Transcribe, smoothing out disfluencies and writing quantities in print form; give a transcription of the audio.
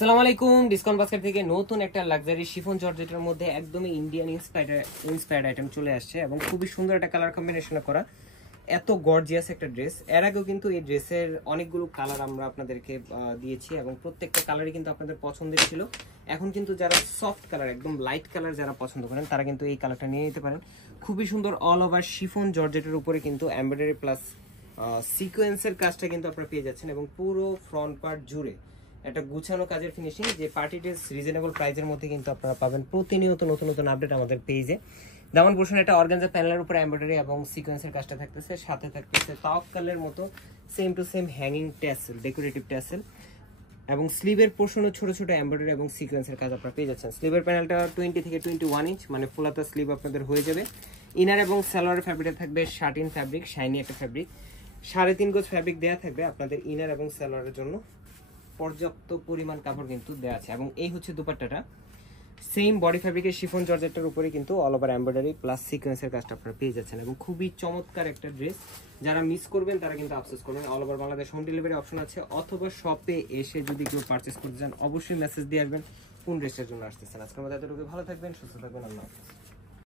আসসালামু আলাইকুম। Discount basket থেকে নতুন একটা লাক্সারি শিফন জর্জেটের মধ্যে একদমই ইন্ডিয়ান ইন্সপায়ার্ড আইটেম চলে আসছে এবং খুবই সুন্দর একটা কালার কম্বিনেশনে করা এত গর্জিয়াস একটা ড্রেস। এর আগেও কিন্তু এই ড্রেসের অনেকগুলো কালার আমরা আপনাদেরকে দিয়েছি এবং প্রত্যেকটা কালারই কিন্তু আপনাদের পছন্দের ছিল। এখন কিন্তু যারা সফট কালার, একদম লাইট কালার যারা পছন্দ করেন তারা কিন্তু এই কালারটা নিয়ে নিতে পারেন। খুবই সুন্দর অল ওভার শিফন জর্জেটের উপরে কিন্তু এমব্রয়ডারি প্লাস সিকোয়েন্সের কাজটা কিন্তু আপনারা পেয়ে যাচ্ছেন এবং পুরো ফ্রন্ট পার্ট জুড়ে একটা গুছানো কাজের ফিনিশিং, যে পার্টি ড্রেস রিজনেবল প্রাইসের মধ্যে কিন্তু আপনারা পাবেন। প্রতিনিয়ত নতুন নতুন আপডেট আমাদের পেজে। দামান পোর্শন এটা অর্গানজা প্যানেলের উপরে এমব্রয়ডারি এবং সিকোয়েন্সের কাজটা থাকতেছে, সাথে থাকতেছে তাওয়াক্কালের মতো same to same hanging tassel, decorative tassel এবং স্লিভের পোর্শনও ছোট ছোট এমব্রয়ডারি এবং সিকোয়েন্সের কাজ আপনারা পেয়ে যাচ্ছেন। স্লিভের প্যানেলটা 20 থেকে 21 ইঞ্চ, মানে ফুলাতা স্লিভ আপনাদের হয়ে যাবে। ইনার এবং সালোয়ারের ফ্যাব্রিকটা থাকবে শাটিন ফ্যাব্রিক, শাইনি একটা ফ্যাব্রিক। 3.5 গজ ফ্যাব্রিক দেওয়া থাকবে আপনাদের ইনার এবং সালোয়ারের জন্য। পর্যাপ্ত পরিমাণ কাপড় কিন্তু দেওয়া আছে এবং এই হচ্ছে দুপাট্টাটা। সেম বডি ফ্যাব্রিকের শিফন জর্জেটের উপরে কিন্তু অল ওভার এমব্রয়ডারি প্লাস সিকোয়েন্সের কাজটা আপনারা পেয়ে যাচ্ছেন এবং খুবই চমৎকার একটা ড্রেস। যারা মিস করবেন তারা কিন্তু আফসোস করবেন। All over Bangladesh home delivery option আছে, অথবা শপে এসে যদি কেউ পারচেস করতে চান অবশ্যই মেসেজ দিয়ে আসবেন কোন ড্রেসের জন্য আসতেছেন। আজকের মধ্যে এতটুকু, ভালো থাকবেন, সুস্থ থাকবেন, আল্লাহ হাফেজ।